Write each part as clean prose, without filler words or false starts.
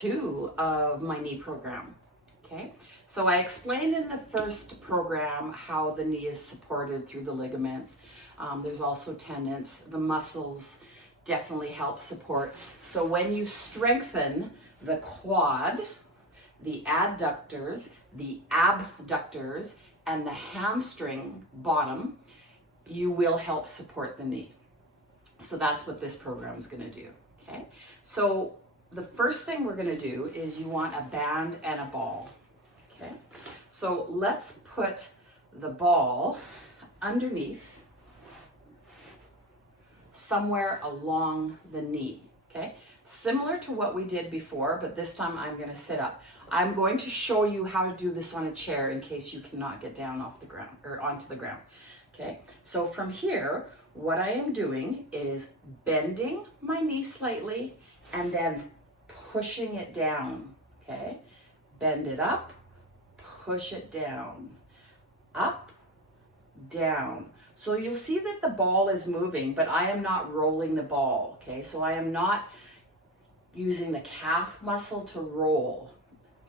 2 of my knee program. Okay, so I explained in the first program how the knee is supported through the ligaments. There's also tendons. The muscles definitely help support. So when you strengthen the quad, the adductors, the abductors, and the hamstring bottom, you will help support the knee. So that's what this program is going to do. Okay, so the first thing we're going to do is you want a band and a ball. Okay, so let's put the ball underneath somewhere along the knee. Okay, similar to what we did before, but this time I'm going to sit up. I'm going to show you how to do this on a chair in case you cannot get down off the ground or onto the ground. Okay, so from here, what I am doing is bending my knee slightly and then pushing it down. Okay, bend it up, push it down, up, down. So you'll see that the ball is moving, but I am not rolling the ball. Okay, so I am not using the calf muscle to roll.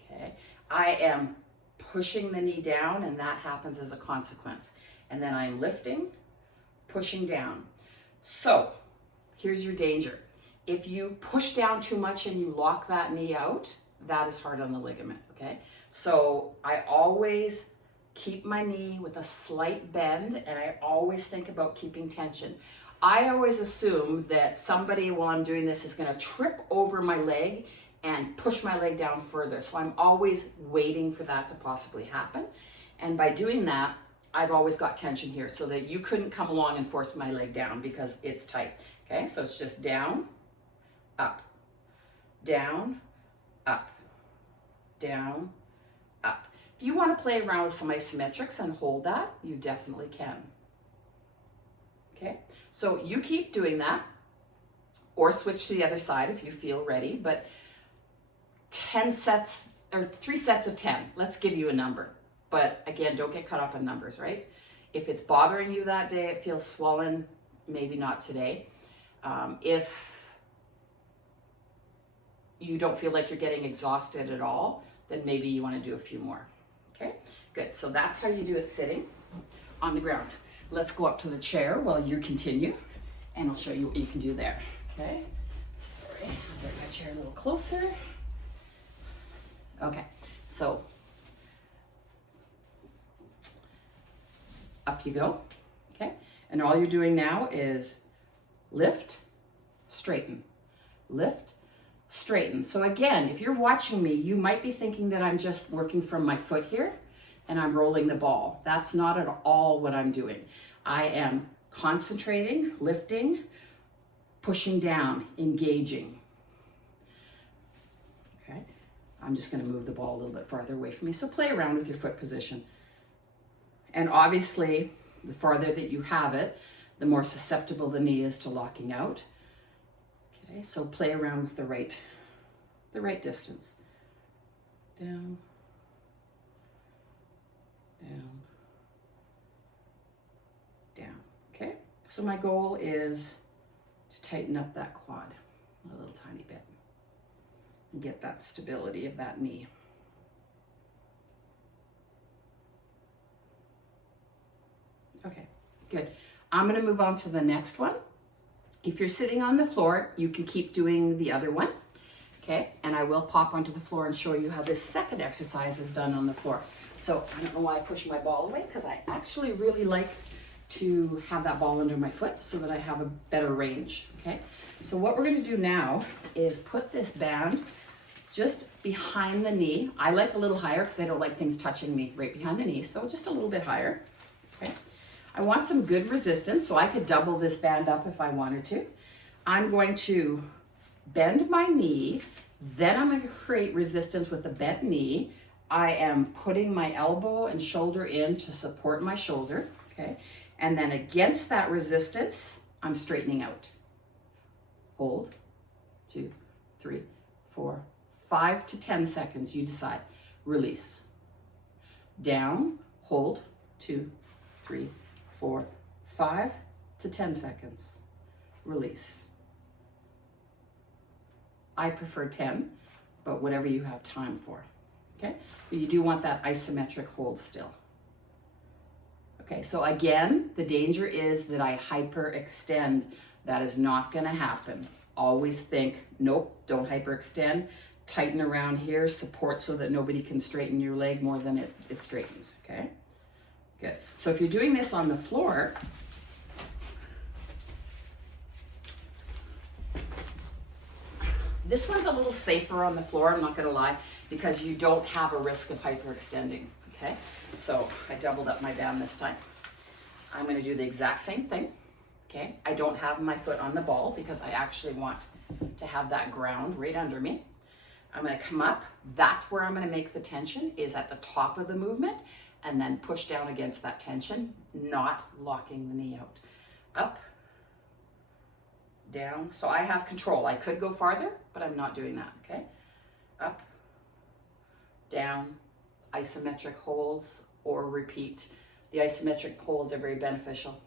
Okay, I am pushing the knee down, and that happens as a consequence. And then I'm lifting, pushing down. So here's your danger. If you push down too much and you lock that knee out, that is hard on the ligament, okay? So I always keep my knee with a slight bend, and I always think about keeping tension. I always assume that somebody, while I'm doing this, is gonna trip over my leg and push my leg down further. So I'm always waiting for that to possibly happen. And by doing that, I've always got tension here so that you couldn't come along and force my leg down because it's tight. Okay, so it's just down, up, down, up, down, up. If you want to play around with some isometrics and hold that, you definitely can. Okay, so you keep doing that or switch to the other side if you feel ready, but 10 sets or 3 sets of 10. Let's give you a number. But again, don't get caught up in numbers, right? If it's bothering you that day, it feels swollen, maybe not today. If you don't feel like you're getting exhausted at all, then maybe you want to do a few more. Okay, good. So that's how you do it sitting on the ground. Let's go up to the chair while you continue, and I'll show you what you can do there. Okay, sorry, I'll bring my chair a little closer. Okay, so up you go, okay? And all you're doing now is lift, straighten, lift, straighten. So again, if you're watching me, you might be thinking that I'm just working from my foot here and I'm rolling the ball. That's not at all what I'm doing. I am concentrating, lifting, pushing down, engaging. Okay, I'm just gonna move the ball a little bit farther away from me. So play around with your foot position. And obviously, the farther that you have it, the more susceptible the knee is to locking out. Okay, so play around with the right distance. Down, down, down. Okay, so my goal is to tighten up that quad a little tiny bit and get that stability of that knee. Okay, good. I'm going to move on to the next one. If you're sitting on the floor, you can keep doing the other one. Okay, and I will pop onto the floor and show you how this second exercise is done on the floor. So I don't know why I pushed my ball away, because I actually really liked to have that ball under my foot so that I have a better range. Okay, so what we're going to do now is put this band just behind the knee. I like a little higher because I don't like things touching me right behind the knee, so just a little bit higher. Okay, I want some good resistance, so I could double this band up if I wanted to. I'm going to bend my knee, then I'm going to create resistance with the bent knee. I am putting my elbow and shoulder in to support my shoulder, okay? And then against that resistance, I'm straightening out. Hold, 2, 3, 4, 5 to 10 seconds, you decide. Release. Down, hold, 2, 3, 4, 5 to 10 seconds. Release. I prefer 10, but whatever you have time for, okay? But you do want that isometric hold still. Okay, so again, the danger is that I hyperextend. That is not gonna happen. Always think, nope, don't hyperextend. Tighten around here, support so that nobody can straighten your leg more than it straightens, okay? Good. So if you're doing this on the floor, this one's a little safer on the floor, I'm not gonna lie, because you don't have a risk of hyperextending, okay? So I doubled up my band this time. I'm gonna do the exact same thing, okay? I don't have my foot on the ball because I actually want to have that ground right under me. I'm gonna come up, that's where I'm gonna make the tension, is at the top of the movement, and then push down against that tension, not locking the knee out. Up, down, so I have control. I could go farther, but I'm not doing that, okay? Up, down, isometric holds, or repeat. The isometric holds are very beneficial.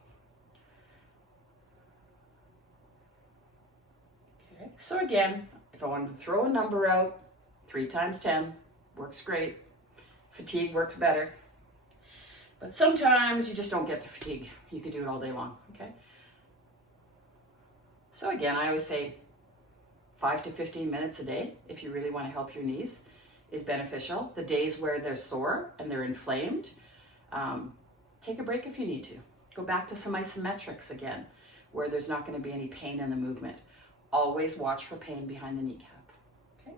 Okay, so again, if I wanted to throw a number out, 3 times 10 works great. Fatigue works better. But sometimes you just don't get to fatigue. You could do it all day long, okay? So again, I always say 5 to 15 minutes a day, if you really want to help your knees, is beneficial. The days where they're sore and they're inflamed, take a break if you need to. Go back to some isometrics again, where there's not going to be any pain in the movement. Always watch for pain behind the kneecap. Okay,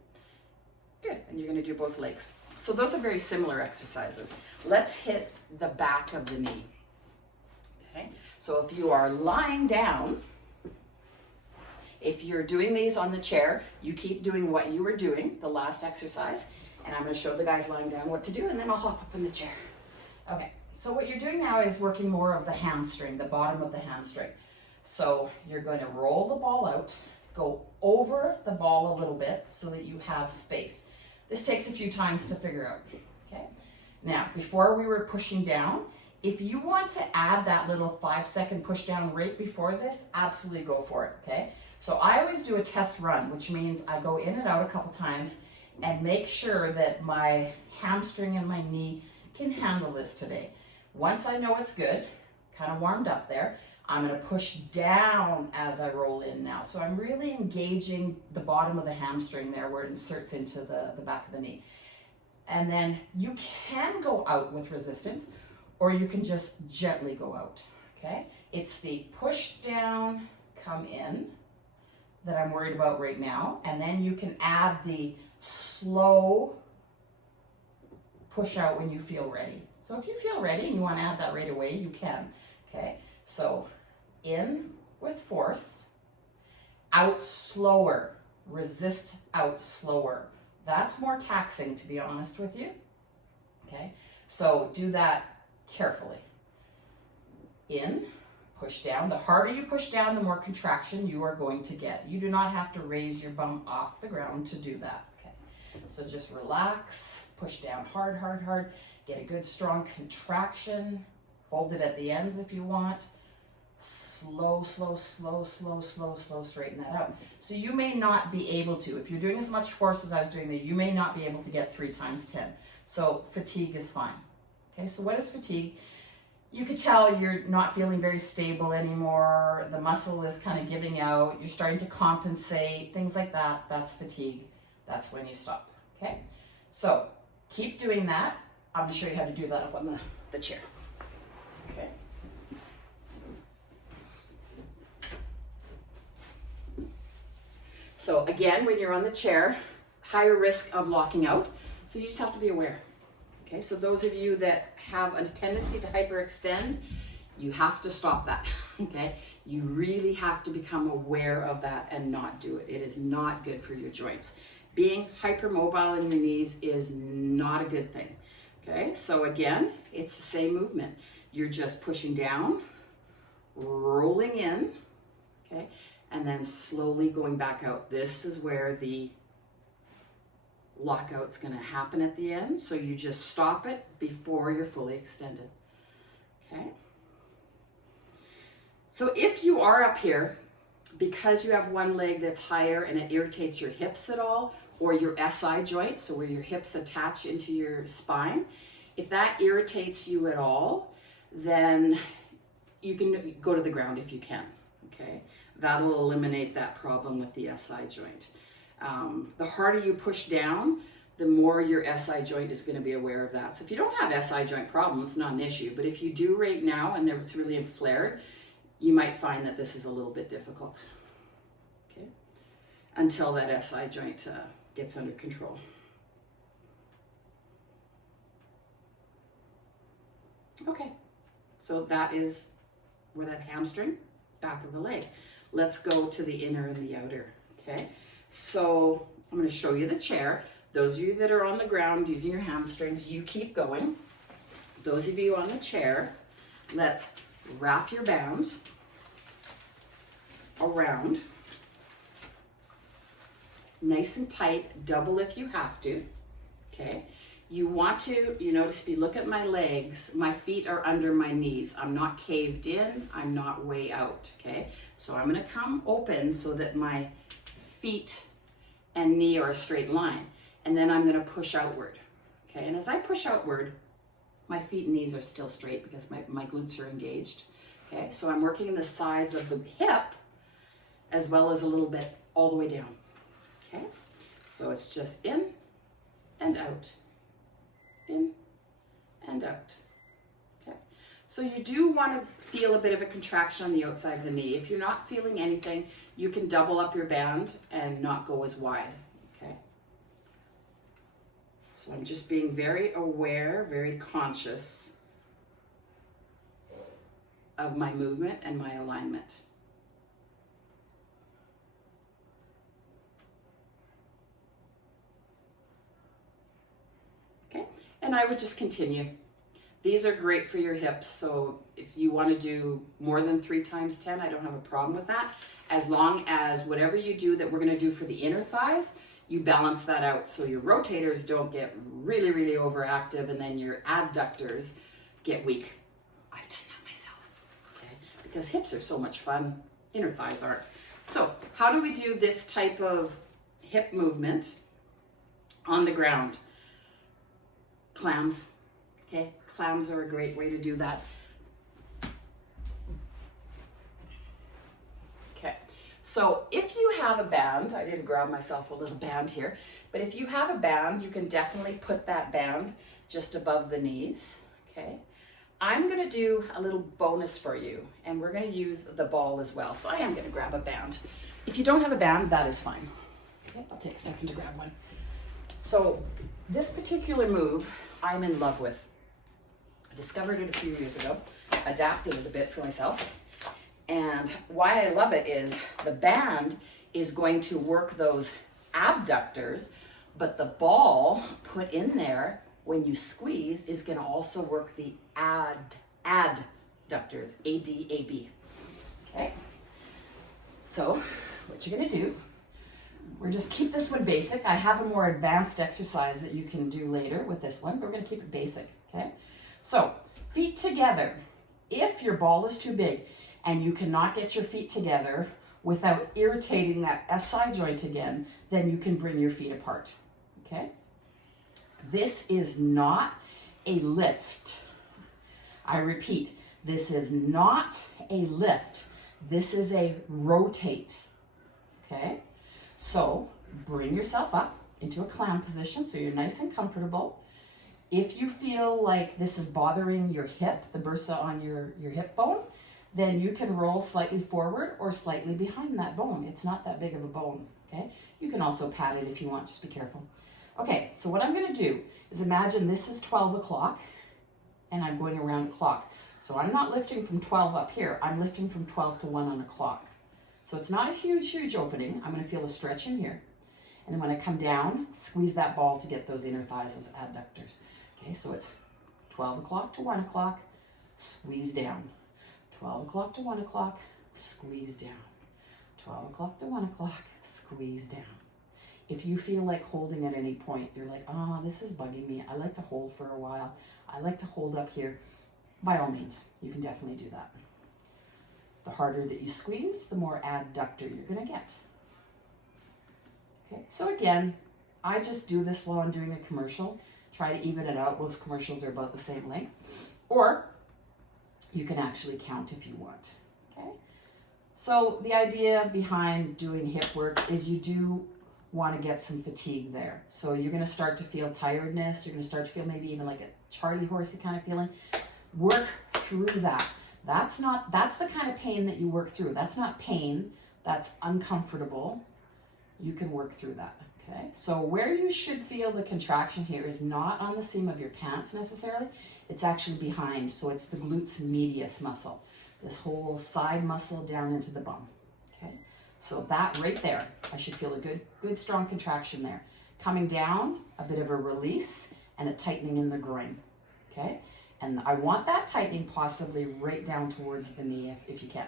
good. And you're going to do both legs. So those are very similar exercises. Let's hit the back of the knee. Okay, so if you are lying down, if you're doing these on the chair, you keep doing what you were doing, the last exercise, and I'm going to show the guys lying down what to do, and then I'll hop up in the chair. Okay, so what you're doing now is working more of the hamstring, the bottom of the hamstring. So you're going to roll the ball out, go over the ball a little bit so that you have space. This takes a few times to figure out, okay? Now, before we were pushing down, if you want to add that little 5-second push down right before this, absolutely go for it, okay? So I always do a test run, which means I go in and out a couple times and make sure that my hamstring and my knee can handle this today. Once I know it's good, kind of warmed up there, I'm going to push down as I roll in now. So I'm really engaging the bottom of the hamstring there where it inserts into the back of the knee. And then you can go out with resistance, or you can just gently go out, okay? It's the push down, come in that I'm worried about right now. And then you can add the slow push out when you feel ready. So if you feel ready and you want to add that right away, you can, okay? So in with force, out slower, resist out slower. That's more taxing, to be honest with you, okay? So do that carefully. In, push down. The harder you push down, the more contraction you are going to get. You do not have to raise your bum off the ground to do that, okay? So just relax, push down hard, hard, hard. Get a good strong contraction. Hold it at the ends if you want. Slow, slow, slow, slow, slow, slow, straighten that out. So you may not be able to, if you're doing as much force as I was doing there, you may not be able to get 3 times 10. So fatigue is fine. Okay, so what is fatigue? You could tell you're not feeling very stable anymore. The muscle is kind of giving out. You're starting to compensate, things like that. That's fatigue. That's when you stop. Okay, so keep doing that. I'm going to show you how to do that up on the chair. Okay. So again, when you're on the chair, higher risk of locking out. So you just have to be aware. Okay, so those of you that have a tendency to hyperextend, you have to stop that, okay? You really have to become aware of that and not do it. It is not good for your joints. Being hypermobile in your knees is not a good thing, okay? So again, it's the same movement. You're just pushing down, rolling in, okay? And then slowly going back out. This is where the lockout's going to happen at the end. So you just stop it before you're fully extended. Okay. So if you are up here, because you have one leg that's higher and it irritates your hips at all, or your SI joint, so where your hips attach into your spine, if that irritates you at all, then you can go to the ground if you can, okay? That'll eliminate that problem with the SI joint. The harder you push down, the more your SI joint is going to be aware of that. So if you don't have SI joint problems, it's not an issue. But if you do right now and it's really flared, you might find that this is a little bit difficult, okay? Until that SI joint gets under control. Okay, so that is where that hamstring, back of the leg. Let's go to the inner and the outer, okay? So I'm going to show you the chair. Those of you that are on the ground using your hamstrings, you keep going. Those of you on the chair, let's wrap your band around, nice and tight, double if you have to, okay? You want to, you notice if you look at my legs, my feet are under my knees. I'm not caved in, I'm not way out, okay? So I'm gonna come open so that my feet and knee are a straight line. And then I'm gonna push outward, okay? And as I push outward, my feet and knees are still straight because my glutes are engaged, okay? So I'm working in the sides of the hip as well as a little bit all the way down, okay? So it's just in and out. In and out, okay? So you do want to feel a bit of a contraction on the outside of the knee. If you're not feeling anything, you can double up your band and not go as wide, okay? So I'm just being very aware, very conscious of my movement and my alignment. And I would just continue. These are great for your hips, so if you want to do more than 3 times 10, I don't have a problem with that. As long as whatever you do that we're going to do for the inner thighs, you balance that out so your rotators don't get really, really overactive and then your adductors get weak. I've done that myself, okay? Because hips are so much fun, inner thighs aren't. So how do we do this type of hip movement on the ground? Clams, okay? Clams are a great way to do that. Okay, so if you have a band, I did grab myself a little band here, but if you have a band, you can definitely put that band just above the knees, okay? I'm gonna do a little bonus for you, and we're gonna use the ball as well. So I am gonna grab a band. If you don't have a band, that is fine. Okay, I'll take a second to grab one. So this particular move, I'm in love with. I discovered it a few years ago, adapted it a bit for myself. And why I love it is the band is going to work those abductors, but the ball put in there when you squeeze is going to also work the adductors, A-D-A-B. Okay? So what you're going to do, we're just keep this one basic. I have a more advanced exercise that you can do later with this one, but we're going to keep it basic, okay? So, feet together. If your ball is too big and you cannot get your feet together without irritating that SI joint again, then you can bring your feet apart, okay? This is not a lift. I repeat, this is not a lift. This is a rotate, okay? So bring yourself up into a clam position so you're nice and comfortable. If you feel like this is bothering your hip, the bursa on your hip bone, then you can roll slightly forward or slightly behind that bone. It's not that big of a bone, okay? You can also pat it if you want, just be careful. Okay, so what I'm gonna do is imagine this is 12 o'clock and I'm going around a clock. So I'm not lifting from 12 up here, I'm lifting from 12 to 1 on a clock. So it's not a huge, huge opening. I'm gonna feel a stretch in here. And then when I come down, squeeze that ball to get those inner thighs, those adductors. Okay, so it's 12 o'clock to 1 o'clock, squeeze down. 12 o'clock to 1 o'clock, squeeze down. 12 o'clock to 1 o'clock, squeeze down. If you feel like holding at any point, you're like, oh, this is bugging me. I like to hold for a while. I like to hold up here. By all means, you can definitely do that. The harder that you squeeze, the more adductor you're gonna get. Okay, so again, I just do this while I'm doing a commercial. Try to even it out. Most commercials are about the same length. Or you can actually count if you want, okay? So the idea behind doing hip work is you do want to get some fatigue there. So you're going to start to feel tiredness. You're going to start to feel maybe even like a Charlie horsey kind of feeling. Work through that. That's the kind of pain that you work through. That's not pain. That's uncomfortable. You can work through that, okay? So where you should feel the contraction here is not on the seam of your pants necessarily. It's actually behind. So it's the glutes medius muscle. This whole side muscle down into the bum, okay? So that right there, I should feel a good strong contraction there. Coming down, a bit of a release and a tightening in the groin, okay? And I want that tightening possibly right down towards the knee if you can.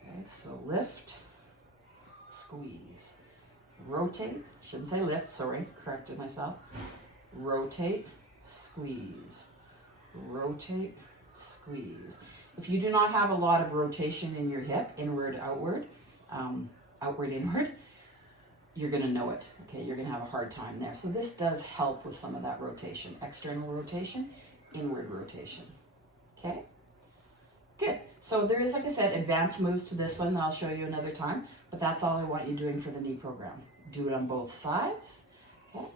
Okay, so lift, squeeze, rotate, shouldn't say lift, sorry, corrected myself. Rotate, squeeze, rotate, squeeze. If you do not have a lot of rotation in your hip, inward, outward, outward, inward, you're gonna know it, okay? You're gonna have a hard time there. So this does help with some of that rotation, external rotation, inward rotation, okay? Good, so there is, like I said, advanced moves to this one that I'll show you another time, but that's all I want you doing for the knee program. Do it on both sides, okay?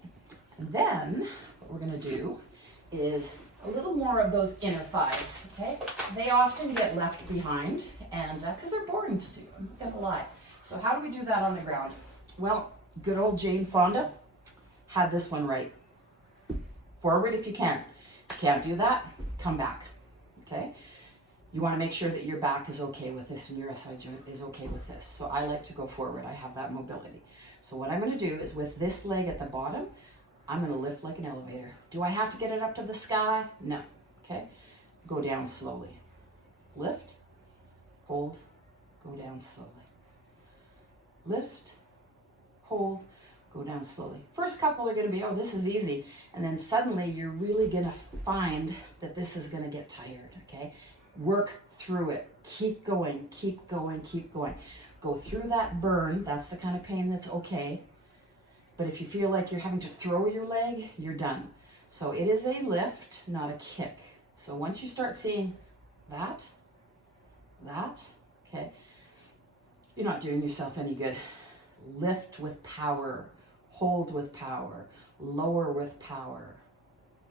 And then what we're gonna do is a little more of those inner thighs, okay? They often get left behind, and because they're boring to do, I'm not gonna lie. So how do we do that on the ground? Well, good old Jane Fonda had this one right. Forward if you can. If you can't do that, come back, okay? You wanna make sure that your back is okay with this and your SI joint is okay with this. So I like to go forward, I have that mobility. So what I'm gonna do is with this leg at the bottom, I'm gonna lift like an elevator. Do I have to get it up to the sky? No, okay? Go down slowly. Lift, hold, go down slowly. Lift, hold, go down slowly. First couple are gonna be, oh, this is easy. And then suddenly you're really gonna find that this is gonna get tired, okay? Work through it. Keep going, keep going, keep going. Go through that burn. That's the kind of pain that's okay. But if you feel like you're having to throw your leg, you're done. So it is a lift, not a kick. So once you start seeing that, okay, you're not doing yourself any good. Lift with power, hold with power, lower with power,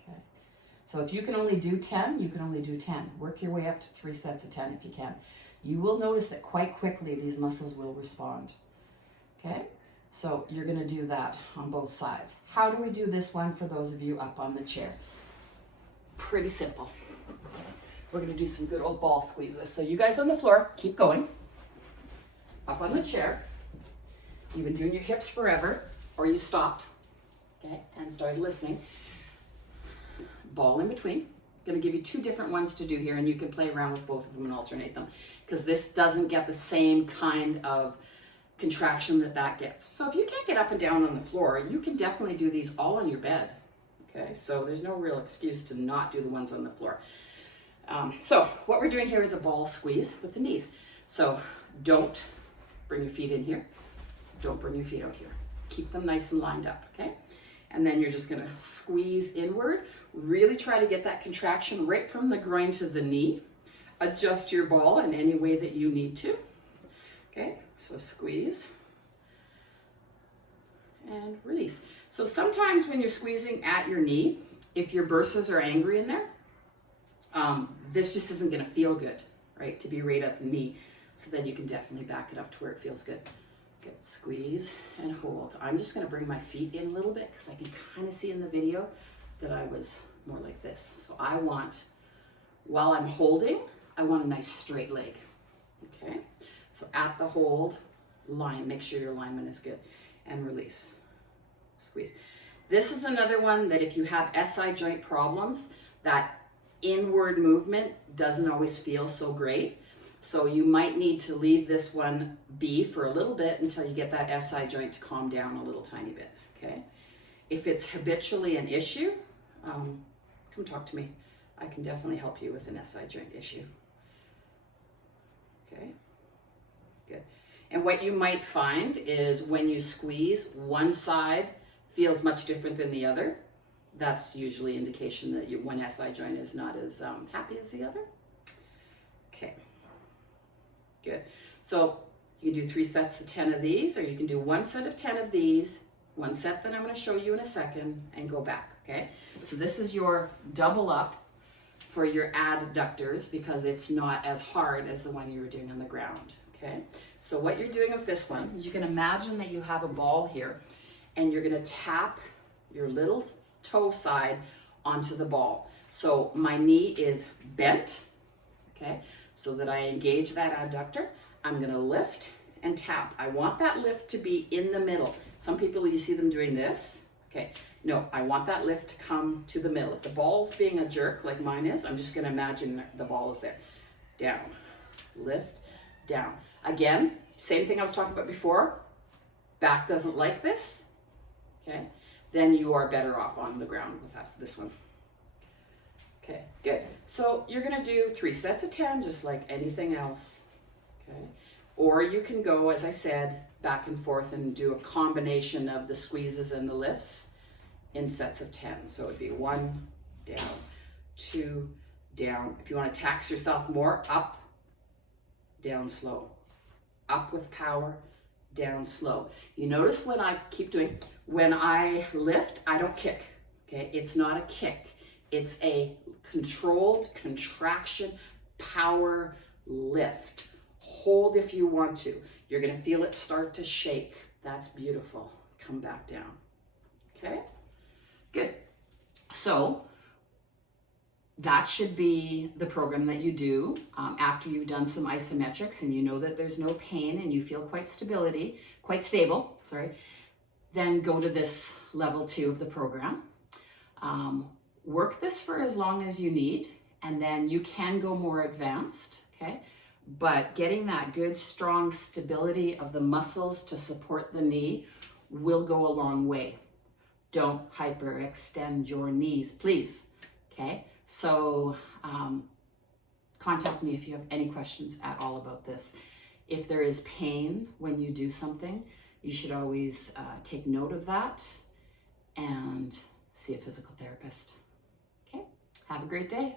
okay? So if you can only do 10, you can only do 10. Work your way up to 3 sets of 10 if you can. You will notice that quite quickly these muscles will respond, okay? So you're gonna do that on both sides. How do we do this one for those of you up on the chair? Pretty simple. Okay. We're gonna do some good old ball squeezes. So you guys on the floor, keep going. Up on the chair. You've been doing your hips forever, or you stopped, okay, and started listening. Ball in between. I'm gonna give you 2 different ones to do here, and you can play around with both of them and alternate them, because this doesn't get the same kind of contraction that gets. So if you can't get up and down on the floor, you can definitely do these all on your bed, okay? So there's no real excuse to not do the ones on the floor. So what we're doing here is a ball squeeze with the knees. So don't bring your feet in here. Don't bring your feet out here. Keep them nice and lined up, okay? And then you're just gonna squeeze inward. Really try to get that contraction right from the groin to the knee. Adjust your ball in any way that you need to, okay? So squeeze and release. So sometimes when you're squeezing at your knee, if your bursas are angry in there, this just isn't gonna feel good, right? To be right at the knee. So then you can definitely back it up to where it feels good. Good, squeeze and hold. I'm just gonna bring my feet in a little bit because I can kind of see in the video that I was more like this. So I want, while I'm holding, I want a nice straight leg, okay? So at the hold, line, make sure your alignment is good, and release, squeeze. This is another one that if you have SI joint problems, that inward movement doesn't always feel so great. So you might need to leave this one be for a little bit until you get that SI joint to calm down a little tiny bit, okay? If it's habitually an issue, come talk to me. I can definitely help you with an SI joint issue. Okay, good. And what you might find is when you squeeze, one side feels much different than the other, that's usually indication that one SI joint is not as happy as the other. Okay, good. So you can do 3 sets of 10 of these, or you can do 1 set of 10 of these, 1 set that I'm going to show you in a second, and go back, okay? So this is your double up for your adductors, because it's not as hard as the one you were doing on the ground, okay? So what you're doing with this one is you can imagine that you have a ball here, and you're going to tap your little toe side onto the ball. So my knee is bent, okay, so that I engage that adductor. I'm going to lift and tap. I want that lift to be in the middle. Some people, you see them doing this. Okay, no, I want that lift to come to the middle. If the ball's being a jerk like mine is, I'm just going to imagine the ball is there. Down, lift, down. Again, same thing I was talking about before. Back doesn't like this. Okay, then you are better off on the ground with this one. Okay, good. So you're going to do 3 sets of 10, just like anything else. Okay, or you can go, as I said, back and forth and do a combination of the squeezes and the lifts in sets of 10. So it'd be 1, down, 2, down. If you want to tax yourself more, up, down, slow. Up with power, down, slow. You notice when I keep doing, when I lift, I don't kick. Okay, it's not a kick. It's a controlled contraction, power lift. Hold if you want to. You're going to feel it start to shake. That's beautiful. Come back down. Okay, good. So that should be the program that you do after you've done some isometrics and you know that there's no pain and you feel quite stable, then go to this level 2 of the program. Work this for as long as you need, and then you can go more advanced, okay? But getting that good, strong stability of the muscles to support the knee will go a long way. Don't hyperextend your knees, please, okay? So contact me if you have any questions at all about this. If there is pain when you do something, you should always take note of that and see a physical therapist. Okay, have a great day.